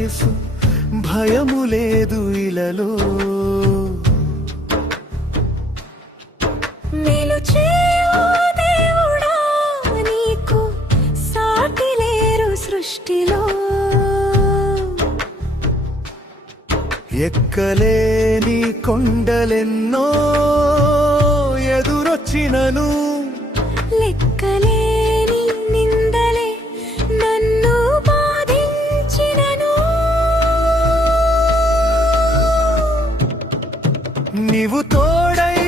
యేసు భయము లేదు ఇలలో. మేలు చేయు దేవుడా నీకు సాటి లేరు సృష్టిలో. ఎక్కలేని కొండలెన్నో ఎదురొచ్చినను, లెక్కలేని నిందలే నన్ను బాధించినను, నీవు తోడై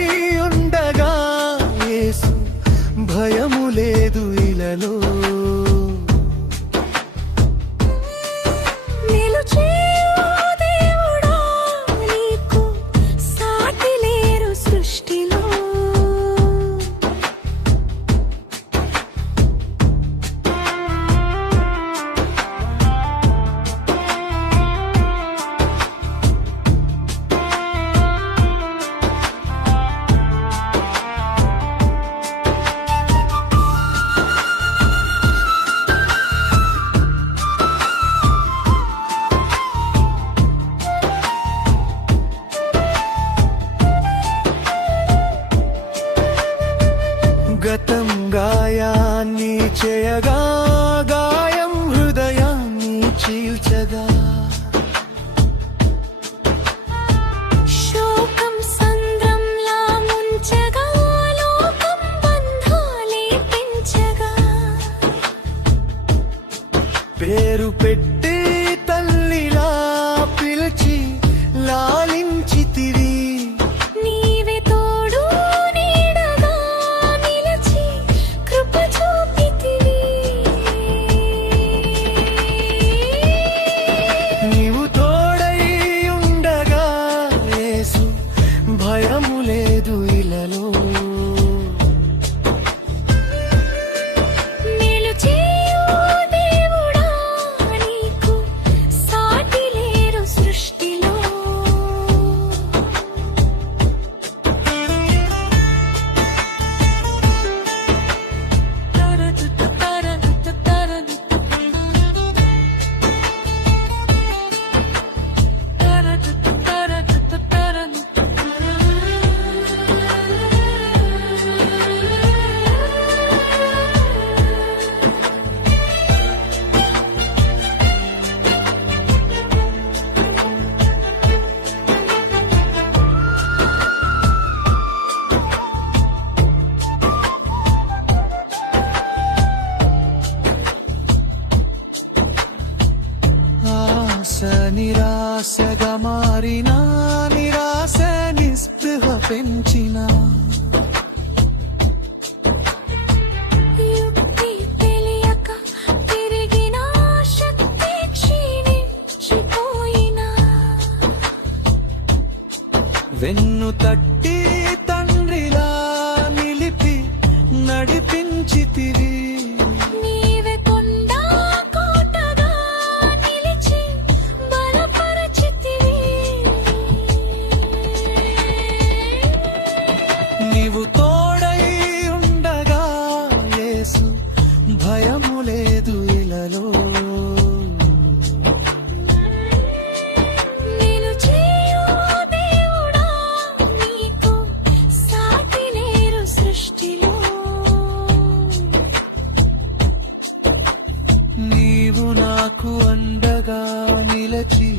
ఉండగా యేసు భయము లేదు ఇలలో. గతం గాయాన్ని చేయగా, గాయం హృదయాన్ని చీల్చగా, శోకం సంద్రంలా ముంచగా, లోకం బంధాలే పెంచగా, పేరు పెట్టి తల్లిలా పిలిచి లాలించితివి. నీవే తోడు నీడగా నిలిచి కృప చూపితివి. నీవు తోడై ఉండగా యేసు భయము లేదు ఇలలో. మేలు చేయు దేవుడా నీకు సాటి లేరు సృష్టిలో. నిరాశగా మారిన, నిరాశ నిస్పృహ పెంచిన, యుక్తి తెలియక తిరిగిన, శక్తి క్షీణించిపోయిన, వెన్ను తట్టి తండ్రిలా నిలిపి నడిపించితివి. నీవే కొండ కోటగా నిలిచి బలపరచితివి. నీవు తోడై ఉండగా యేసు భయము లేదు ఇలలో. మేలు చేయు దేవుడా నీకు సాటి లేరు సృష్టిలో. నీవు నాకు అండగా నిలచి